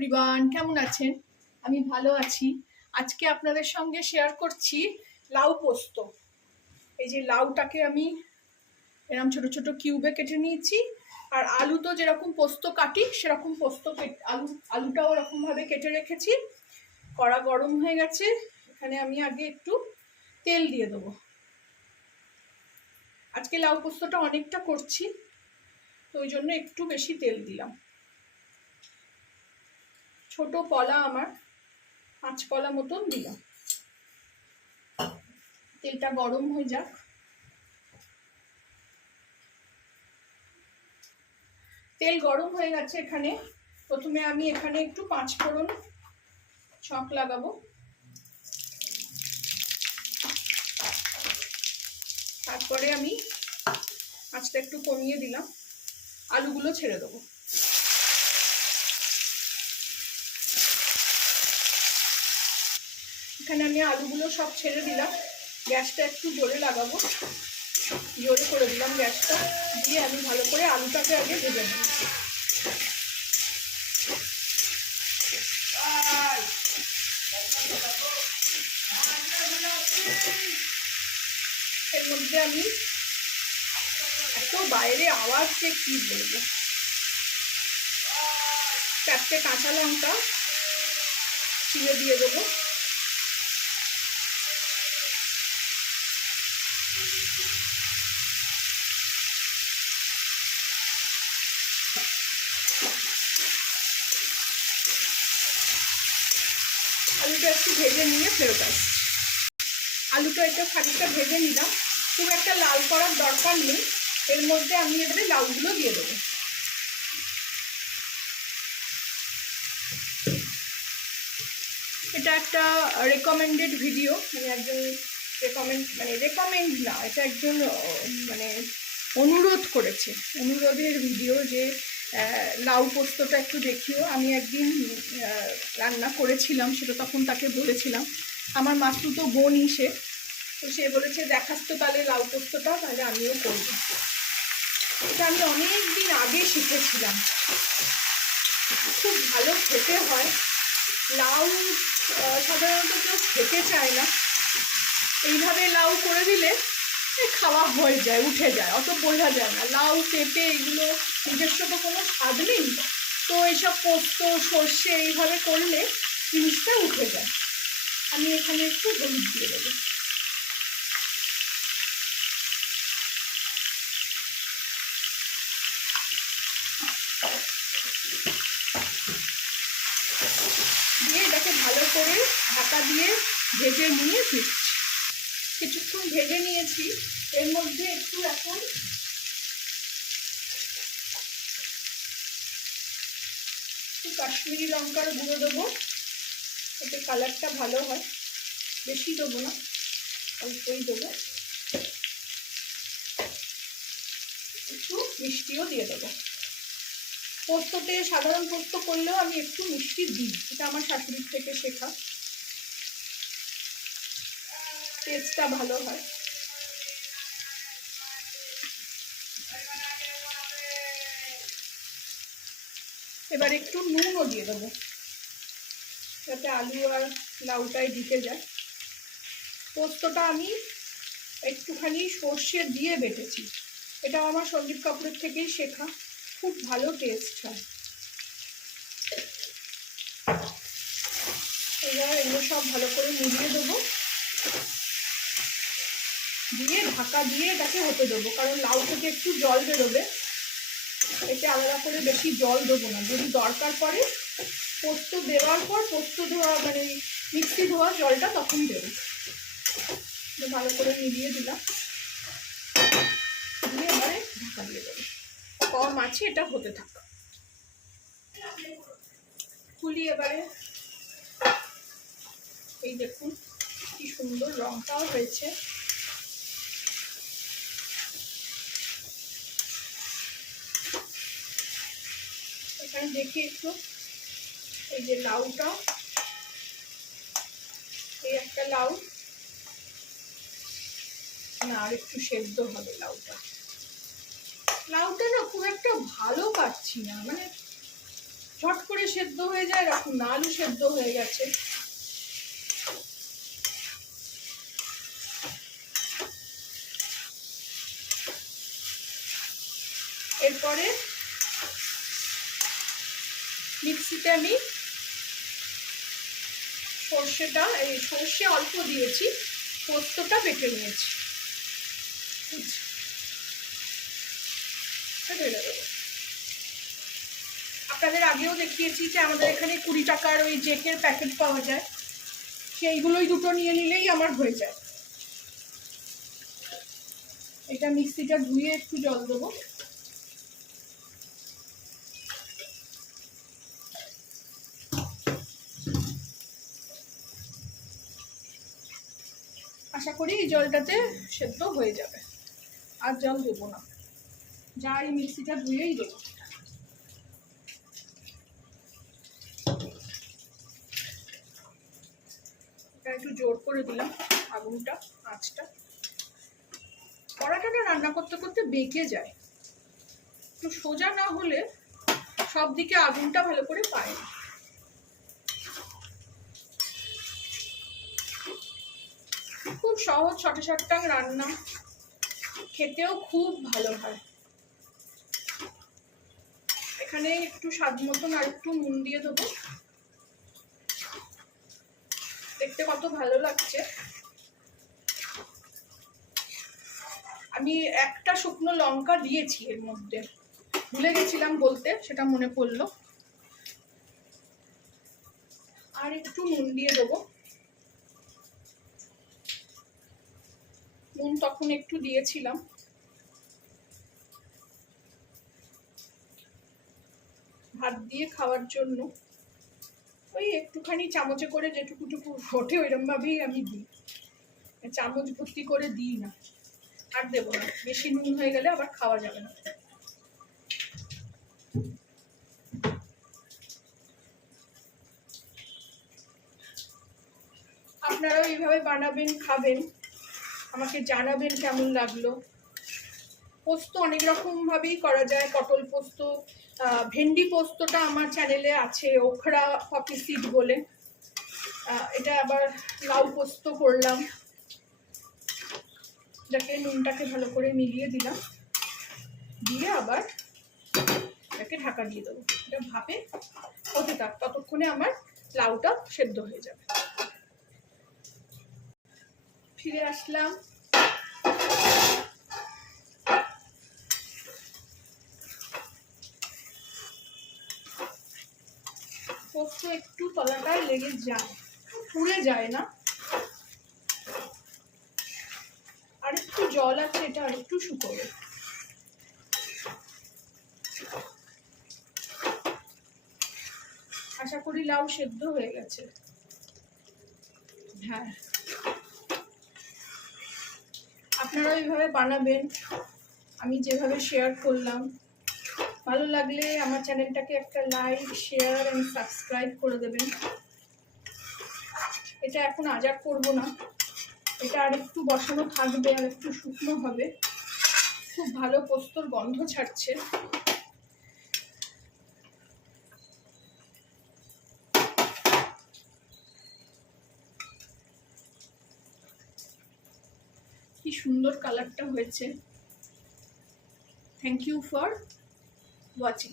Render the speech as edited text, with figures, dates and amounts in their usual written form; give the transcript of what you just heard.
Everyone, কেমন আছেন? আমি ভালো আছি। আজকে আপনাদের সঙ্গে শেয়ার করছি লাউ পোস্ত। এই যে লাউটাকে আমি এরকম ছোট ছোট কিউবে কেটে নিয়েছি, আর আলু তো যেরকম পোস্ত কাটি সেরকম পোস্ত আলুটাও ওরকমভাবে কেটে রেখেছি। কড়া গরম হয়ে গেছে, এখানে আমি আগে একটু তেল দিয়ে দেবো। আজকে লাউ পোস্তটা অনেকটা করছি, তো ওই জন্য একটু বেশি তেল দিলাম। ছোট কলা আমার 5 কলা মতন দিলাম। তেলটা গরম হয়ে যাক। তেল গরম হয়ে গেছে। এখানে প্রথমে আমি এখানে একটু 5 ফোড়ন ছক লাগাবো। তারপরে আমি আঁচটা একটু কমিয়ে দিলাম, আলুগুলো ছেড়ে দেবো। এখানে আমি আলুগুলো সব ছেড়ে দিলাম। গ্যাসটা একটু জোরে লাগাবো, জোরে করে দিলাম গ্যাসটা, দিয়ে আমি ভালো করে আলুটাকে আগে ভেজে নেব। এর মধ্যে আমি এত বাইরে আওয়াজ যে কি বলবো, 4টে কাঁচা লঙ্কা চিড়ে দিয়ে দেবো। আলুটা একটু ভেজে নিয়ে ফেরত আসছি। আলুটা একটু খানিকটা ভেজে নিলাম, খুব একটা লাল করার দরকার নেই। এর মধ্যে আমি এবারে লাউগুলো দিয়ে দেবো। এটা একটা রেকমেন্ডেড ভিডিও, মানে একজন রেকমেন্ড না, এটা একজন মানে অনুরোধ করেছে, অনুরোধের ভিডিও যে লাউ পোস্তটা একটু দেখিও। আমি একদিন রান্না করেছিলাম, সেটা তখন তাকে বলেছিলাম। আমার মাসতুতো বোনই সে, তো সে বলেছে দেখাস তো তাহলে লাউ পোস্তটা, তাহলে আমিও করব। এটা আমি অনেক দিন আগে শিখেছিলাম, খুব ভালো খেতে হয়। লাউ সাধারণত কেউ খেতে চায় না, এইভাবে লাউ করে দিলে খাওয়া হয়ে যায়, উঠে যায়, অত বোঝা যায় না। লাউ পেঁপে এগুলো নিজস্ব তো কোনো স্বাদ নেই, তো এইসব পোস্ত সর্ষে এইভাবে করলে জিনিসটা উঠে যায়। আমি এখানে একটু হলুদ দিয়ে দেবো। দিয়ে এটাকে ভালো করে ঢাকা দিয়ে ভেজে নিয়ে ফিরছি। কিছুক্ষণ ভেজে নিয়েছি, এর মধ্যে একটু এখন কাশ্মীরি লঙ্কার গুঁড়ো দেবো, এতে কালারটা ভালো হয়। বেশি দেবো না, অল্পই দেবো। একটু মিষ্টিও দিয়ে দেবো। পোস্ততে সাধারণ পোস্ত করলেও আমি একটু মিষ্টি দিই, এটা আমার শাশুড়ির থেকে শেখা, টেস্টটা ভালো হয়। এবার একটু নুনও দিয়ে দেবো, যাতে আলু আর লাউটাই ঢুকে যায়। পোস্তটা আমি একটুখানি সর্ষে দিয়ে বেটেছি, এটা আমার সন্দীপ কাপুরের থেকেই শেখা, খুব ভালো টেস্ট হয়। এবার এগুলো সব ভালো করে মিলিয়ে দেবো, দিয়ে ঢাকা দিয়ে এটাকে হতে দেবো, কারণ লাউ থেকে একটু জল বেরোবে, এতে আলাদা করে বেশি জল দেবো না। যদি দরকার পড়ে পোস্ত দেওয়ার পর পোস্ত ধোয়া মানে মিক্সি ধোয়া জলটা তখন দেবো। ভালো করে মিলিয়ে দিলাম, দিয়ে এবারে ঢাকা দিয়ে দেবো। কম আছে, এটা হতে থাক। খুলি এবারে, এই দেখুন কি সুন্দর রংটাও হয়েছে। এখানে দেখি একটু, এই যে লাউটা, এই একটা লাউ না, আর একটু সেদ্ধ হবে লাউটা। লাউটা না খুব একটা ভালো পাচ্ছি না, মানে ঝট করে সেদ্ধ হয়ে যায় এরকম না, আলু সেদ্ধ হয়ে গেছে। এরপরে মিক্সিতে আমি সর্ষে অল্প দিয়েছি, পোস্তটা বেটে নিয়েছি। আপনাদের আগেও দেখিয়েছি যে আমাদের এখানে 20 টাকার ওই জেকের প্যাকেট পাওয়া যায়, সেইগুলোই দুটো নিয়ে নিলেই আমার হয়ে যায়। এটা মিক্সিটা ধুয়ে একটু জল দেবো। আশা করি এই জলটাতে সেদ্ধ হয়ে যাবে, আর জল দেবো না, যা এই মিক্সিটা ধুয়েই দেবো। এটা একটু জোর করে দিলাম আগুনটা, আঁচটা। কড়াইটা রান্না করতে করতে বেঁকে যায়, একটু সোজা না হলে সব দিকে আগুনটা ভালো করে পায় না। খুব সহজ শটাং রান্না, খেতেও খুব ভালো হয়। এখানে একটু স্বাদ মতন আর একটু নুন দিয়ে দেবো, দেখতে কত ভালো লাগছে। আমি একটা শুকনো লঙ্কা দিয়েছি এর মধ্যে, ভুলে গেছিলাম বলতে, সেটা মনে পড়লো। আর একটু নুন দিয়ে দেবো, নুন তখন একটু দিয়েছিলাম। ভাত দিয়ে খাওয়ার জন্য ওই একটুখানি চামচে করে যেটুকুটুকু ওঠে ওইরকম ভাবেই আমি দিই, চামচ ভর্তি করে দিই না। আর দেবো না, বেশি নুন হয়ে গেলে আবার খাওয়া যাবে না। আপনারাও এইভাবে বানাবেন, খাবেন, আমাকে জানাবেন কেমন লাগলো। পোস্ত অনেক রকম ভাবেই করা যায়, পটল পোস্ত, ভেন্ডি পোস্তটা আমার চ্যানেলে আছে, ওখরা পপি সিড বলে। এটা আবার লাউ পোস্ত করলাম, যাকে নুনটাকে ভালো করে মিলিয়ে দিলাম, দিয়ে আবার এটাকে ঢাকা দিয়ে দেবো। এটা ভাপে হতে থাক, ততক্ষণে আমার লাউটা সেদ্ধ হয়ে যাবে। ফিরে আসলাম। পোস্ত একটু তলাটায় লেগে যায়, পুড়ে যায় না। আর একটু জল আছে, এটা আর একটু শুকোবে। আশা করি লাউ সেদ্ধ হয়ে গেছে। হ্যাঁ, আপনারা এইভাবে বানাবেন, আমি যেভাবে শেয়ার করলাম। ভালো লাগলে আমার চ্যানেলটাকে একটা লাইক, শেয়ার এন্ড সাবস্ক্রাইব করে দেবেন। এটা এখন আজার করব না, এটা আর একটু বসানো থাকবে, আর একটু শুকনো হবে। খুব ভালো পোস্তর গন্ধ ছাড়ছে। কি সুন্দর কালারটা হয়েছে। Thank you for watching.